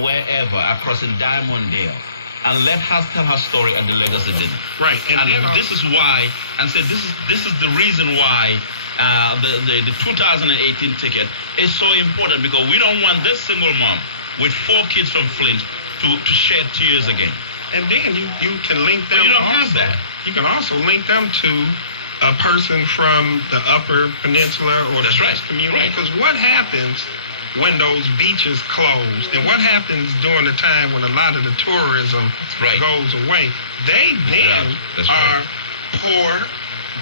wherever, across in Diamonddale, and let her tell her story at the Legacy dinner. Right. And this is why, and say this is the reason why the 2018 ticket is so important, because we don't want this single mom with 4 kids from Flint to shed tears again. And then you can link them. But you don't also, have that. You can also link them to a person from the Upper Peninsula or the West community. Because what happens when those beaches close, and what happens during the time when a lot of the tourism goes away? They then are poor,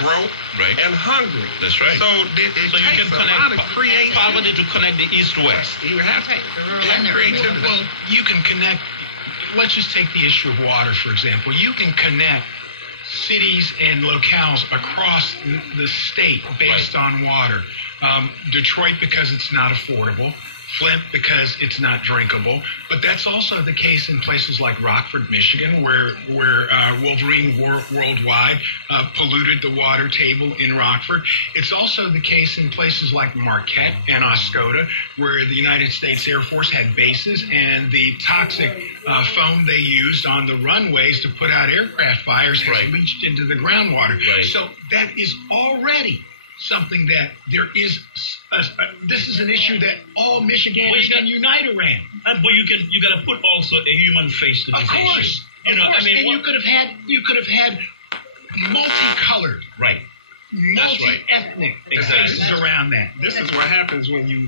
broke, and hungry. That's right. So it so you takes can a lot of creativity. Poverty to connect the East-West. You have to have creativity. Well, you can connect. Let's just take the issue of water, for example. You can connect cities and locales across the state based on water. Detroit, because it's not affordable. Flint, because it's not drinkable. But that's also the case in places like Rockford, Michigan, where Wolverine Worldwide polluted the water table in Rockford. It's also the case in places like Marquette and Oscoda, where the United States Air Force had bases, and the toxic foam they used on the runways to put out aircraft fires has leached into the groundwater. So that is already something that there is. This is an issue that all Michiganders can unite around. But you got to put also a human face to this issue. Of course. I mean, you could have had multicolored, multi-ethnic faces around that. This is what happens when you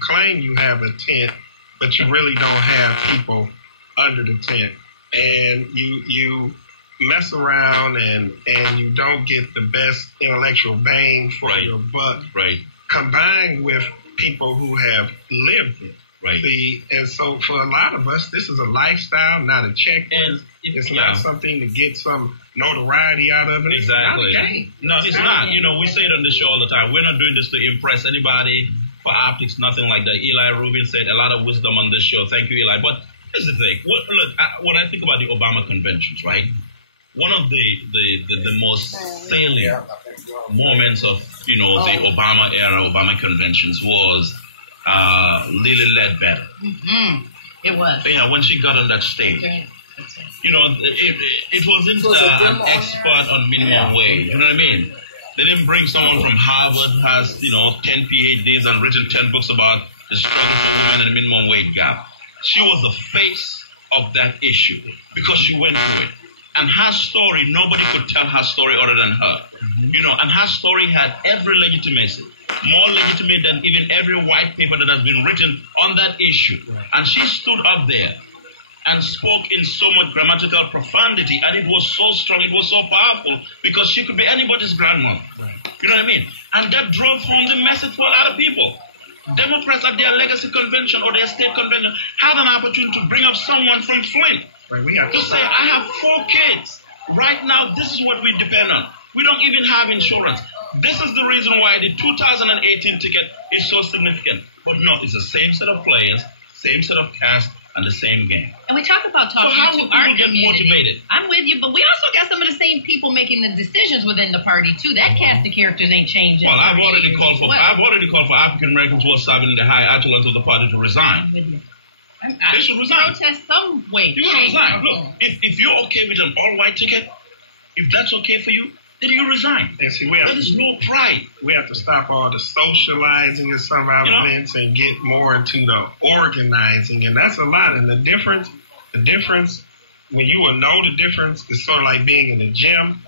claim you have a tent, but you really don't have people under the tent, and you mess around and you don't get the best intellectual bang for your buck. Combined with people who have lived it. And so for a lot of us, this is a lifestyle, not a checklist. It's not something to get some notoriety out of it. Exactly. No, it's not. We say it on the show all the time. We're not doing this to impress anybody, for optics, nothing like that. Eli Rubin said a lot of wisdom on this show. Thank you, Eli. But here's the thing. When I think about the Obama conventions, one of the most salient moments of the Obama era, Obama conventions was Lilly Ledbetter. It was. When she got on that stage. It wasn't an expert on minimum wage. You know what I mean? They didn't bring someone from Harvard who has 10 PhDs and written 10 books about the struggles of women and the minimum wage gap. She was the face of that issue because she went through it. And her story, nobody could tell her story other than her. And her story had every legitimacy, more legitimate than even every white paper that has been written on that issue. And she stood up there and spoke in so much grammatical profundity, and it was so strong, it was so powerful, because she could be anybody's grandmother. You know what I mean? And that drove home the message for a lot of people. Democrats at their legacy convention or their state convention had an opportunity to bring up someone from Flint. To say, I have 4 kids. Right now, this is what we depend on. We don't even have insurance. This is the reason why the 2018 ticket is so significant. But no, it's the same set of players, same set of cast, and the same game. And we talk about talking how to will our people get community. motivated? I'm with you, but we also got some of the same people making the decisions within the party too. That cast of characters ain't changing. Well, I've already called for African Americans who are serving in the high echelons of the party to resign. They should resign. Protest some way. You should resign. Look, if you're okay with an all-white ticket, if that's okay for you, then you resign. And see, there is no pride. We have to stop all the socializing in some of our events and get more into the organizing, and that's a lot. And the difference, when you will know the difference, is sort of like being in the gym.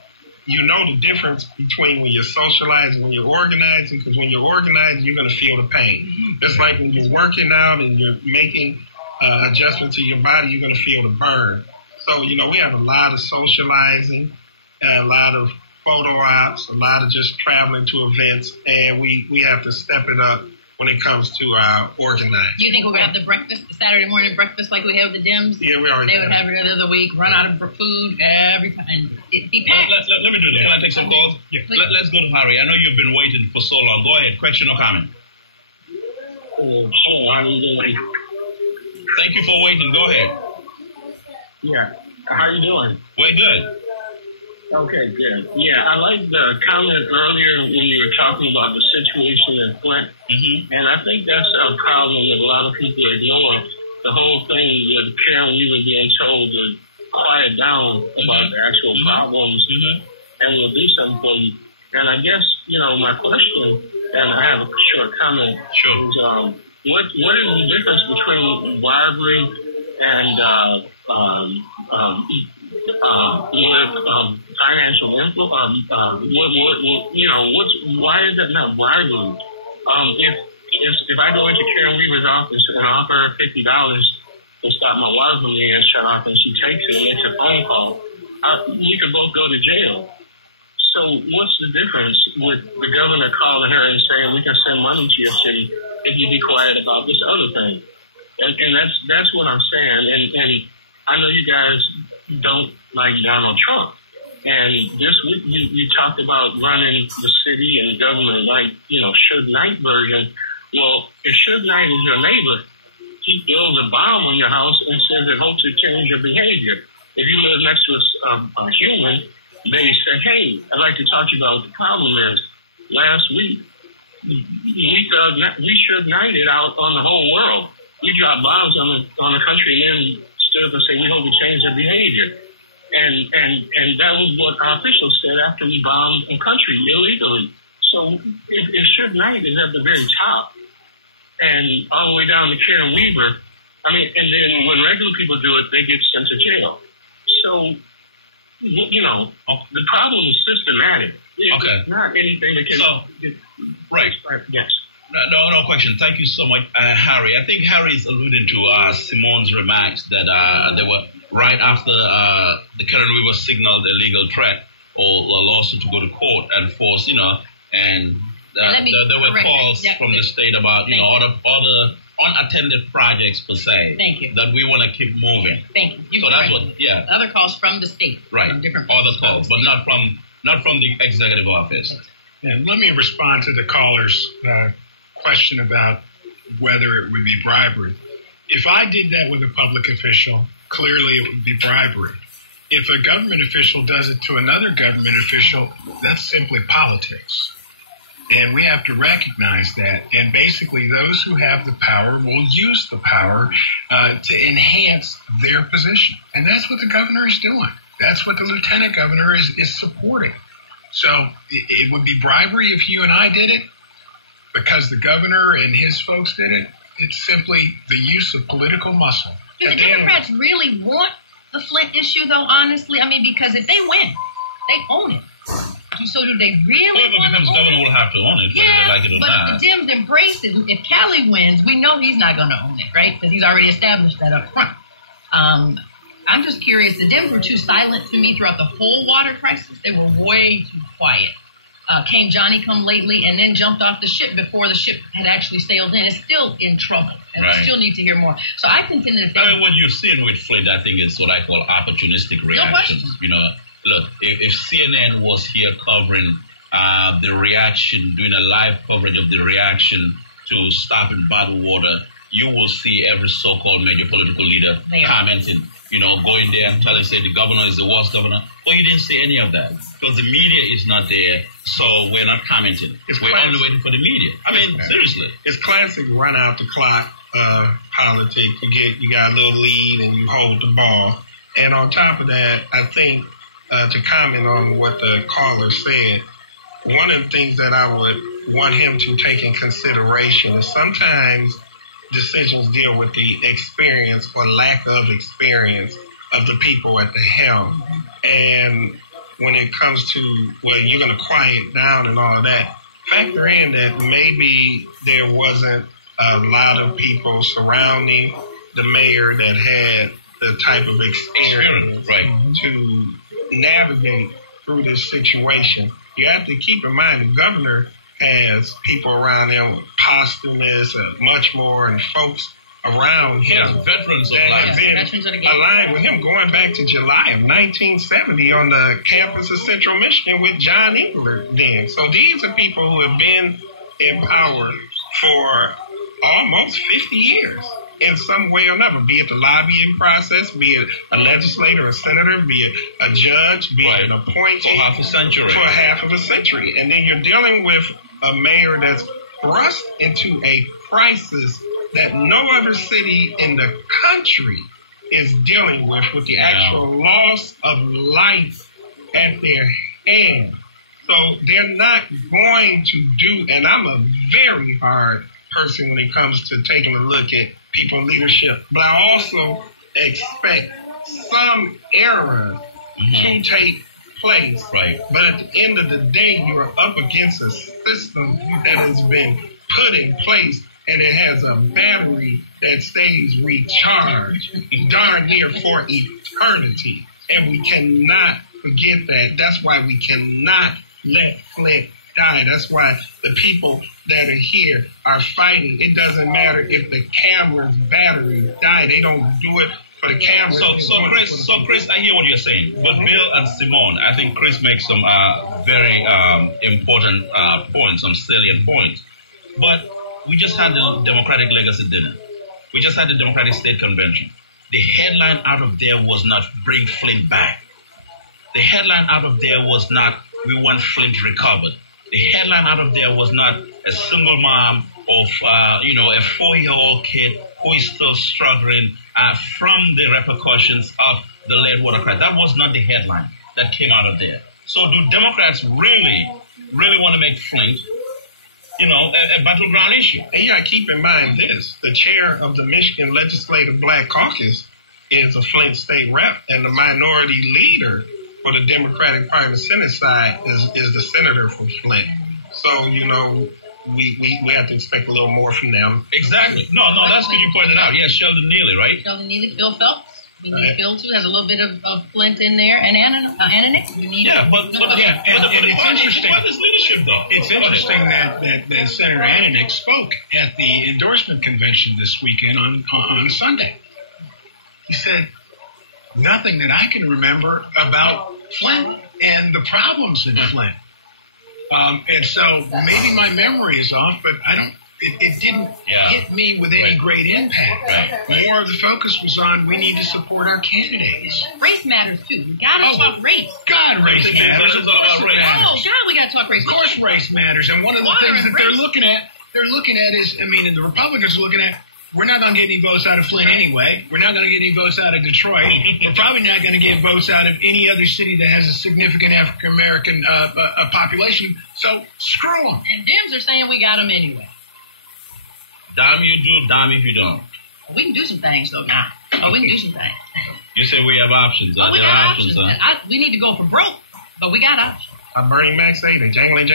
You know the difference between when you're socializing, when you're organizing, because when you're organizing, you're going to feel the pain. Just like when you're working out and you're making adjustments to your body, you're going to feel the burn. So, we have a lot of socializing, a lot of photo ops, a lot of just traveling to events, and we have to step it up when it comes to our organizing. Do you think we're going to have the breakfast, the Saturday morning breakfast like we have the Dems? Yeah, we already They would have it every other week, run out of food every time. And it'd be packed. Let me do this. Can I take some calls? Yeah. Let's go to Harry. I know you've been waiting for so long. Go ahead. Question or comment? Hey, how are you doing? Thank you for waiting. Go ahead. Yeah. How are you doing? We're good. Okay, good. Yeah, I like the comment earlier when you were talking about the situation in Flint. And I think that's a problem that a lot of people ignore. The and we'll do something for you. And I guess, my question, and I have a short comment, is what is the difference between bribery and financial influence? Why is that not bribery? If I go into Karen Weaver's office and I offer her $50 to stop my wife from getting shut off, and she takes it and it's a phone call, we could both go to jail. So what's the difference with the governor calling her and saying we can send money to your city if you be quiet about this other thing? And that's what I'm saying. And I know you guys don't like Donald Trump. And this week you talked about running the city and government like, Suge Knight version. Well, if Suge Knight is your neighbor, he builds a bomb on your house and says it hopes to change your behavior. If you live next to a human, they say, hey, I'd like to talk to you about what the problem is. Last week, we Suge Knighted out on the whole world. We dropped bombs on the country and then stood up and said, we hope we change their behavior. And that was what our officials said after we bombed a country illegally. So if Suge Knight is at the very top and all the way down to Karen Weaver, and then when regular people do it, they get sent to jail. So, the problem is systematic. It's not anything that can... Right. Yes. No question. Thank you so much, Harry. I think Harry is alluding to Simone's remarks that they were right after the Karen Weaver signaled a legal threat or a lawsuit to go to court and force, and there were calls from the state about, other unattended projects per se. Thank you. That we want to keep moving. Thank you. So that's what, Other calls from the state. Right. From different other calls, but not from the executive office. Yeah, let me respond to the caller's question about whether it would be bribery. If I did that with a public official, clearly it would be bribery. If a government official does it to another government official, that's simply politics. And we have to recognize that. And basically, those who have the power will use the power to enhance their position. And that's what the governor is doing. That's what the lieutenant governor is supporting. So it would be bribery if you and I did it. Because the governor and his folks did it, it's simply the use of political muscle. Do the Democrats really want the Flint issue, though, honestly? Because if they win, they own it. So do they really want to own it? Because the governor will have to own it, whether they like it or but not. If the Dems embrace it, if Cali wins, we know he's not going to own it, right? Because he's already established that up front. I'm just curious. The Dems were too silent to me throughout the whole water crisis. They were way too quiet. Came Johnny-come-lately and then jumped off the ship before the ship had actually sailed in. It's still in trouble, and we still need to hear more. So I contend that what you're seeing with Flint, I think, is what I call opportunistic reactions. Look, if CNN was here covering the reaction, doing a live coverage of the reaction to stopping bottled water, you will see every so-called major political leader commenting, going there and say the governor is the worst governor. Well, you didn't see any of that because the media is not there, so we're not commenting. We're only waiting for the media. Seriously. It's classic run out the clock politics. You got a little lead and you hold the ball. And on top of that, I think to comment on what the caller said, one of the things that I would want him to take in consideration is sometimes decisions deal with the experience or lack of experience of the people at the helm. And when it comes to, you're going to quiet down and all of that, factor in that maybe there wasn't a lot of people surrounding the mayor that had the type of experience to navigate through this situation. You have to keep in mind the governor has people around him with posthumous and much more, and folks around him veterans that have been aligned with him going back to July of 1970 on the campus of Central Michigan with John Engler then. So these are people who have been in power for almost 50 years in some way or another, be it the lobbying process, be it a legislator, a senator, be it a judge, be it an appointee for half a century. And then you're dealing with a mayor that's thrust into a crisis that no other city in the country is dealing with the actual loss of life at their hand. So they're not going to do, and I'm a very hard person when it comes to taking a look at people in leadership, but I also expect some errors to take place. Right. But at the end of the day, you're up against a system that has been put in place, and it has a battery that stays recharged darn near for eternity. And we cannot forget that. That's why we cannot let Flint die. That's why the people that are here are fighting. It doesn't matter if the camera's battery die. They don't do it for the camera. So Chris, I hear what you're saying. But Bill and Simone, I think Chris makes some very important points, some salient points. But we just had the Democratic Legacy Dinner. We just had the Democratic State Convention. The headline out of there was not bring Flint back. The headline out of there was not we want Flint recovered. The headline out of there was not a single mom of, a 4-year-old kid who is still struggling from the repercussions of the lead water crisis. That was not the headline that came out of there. So do Democrats really want to make Flint, a battleground issue? And you got to keep in mind this. The chair of the Michigan Legislative Black Caucus is a Flint state rep, and the minority leader for the Democratic Party on the Senate side is the senator from Flint. So, we have to expect a little more from them. Exactly. No, that's good you pointed out. Yes, Sheldon Neely, right? Sheldon Neely, Phil Phelps. We need Phil, too, has a little bit of Flint in there. And Anna Nix, we need... Yeah, but it's interesting. What is leadership, though? It's interesting that Senator Anna Nix spoke at the endorsement convention this weekend on Sunday. He said nothing that I can remember about Flint and the problems in Flint. And so maybe my memory is off, but it didn't hit me with any great impact. Right. More of the focus was on we need to support our candidates. Race matters too. We gotta talk race. God, race matters. Of course race matters. Oh God, we gotta talk race. Of course race matters. And one of the things that they're looking at is, and the Republicans are looking at, we're not going to get any votes out of Flint anyway. We're not going to get any votes out of Detroit. We're probably not going to get votes out of any other city that has a significant African-American population. So screw them. And Dems are saying we got them anyway. Damn you do, damn if you don't. We can do some things, though, now. We can do some things. You say we have options. We got options. We need to go for broke, but we got options. Bernie Mac say the jangling.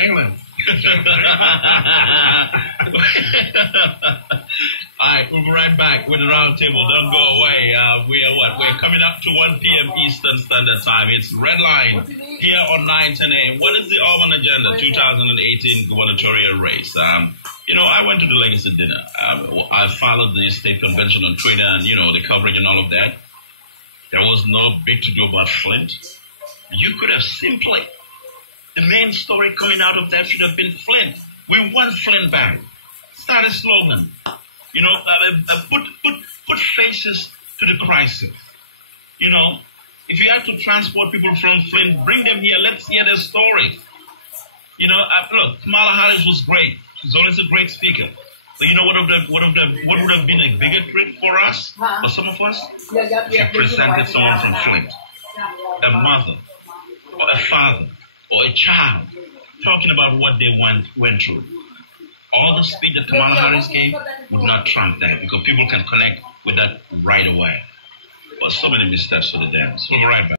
All right, we'll be right back with the roundtable. Don't go away. We're coming up to 1 p.m. Eastern Standard Time. It's Red Line here on 910 a.m. What is the Auburn agenda? 2018 gubernatorial race. I went to the Legacy Dinner. I followed the state convention on Twitter and, the coverage and all of that. There was no big to do about Flint. You could have simply, the main story coming out of that should have been Flint. We want Flint back. Start a slogan. Put faces to the crisis. If you have to transport people from Flint, bring them here. Let's hear their story. Look, Kamala Harris was great. She's always a great speaker. But what would have been a bigger treat for us, for some of us? If you presented someone from Flint, a mother, or a father, or a child, talking about what they went through. All the speech that Kamala Harris gave would not trump that because people can connect with that right away. But so many missteps for the Dems. We'll be right back.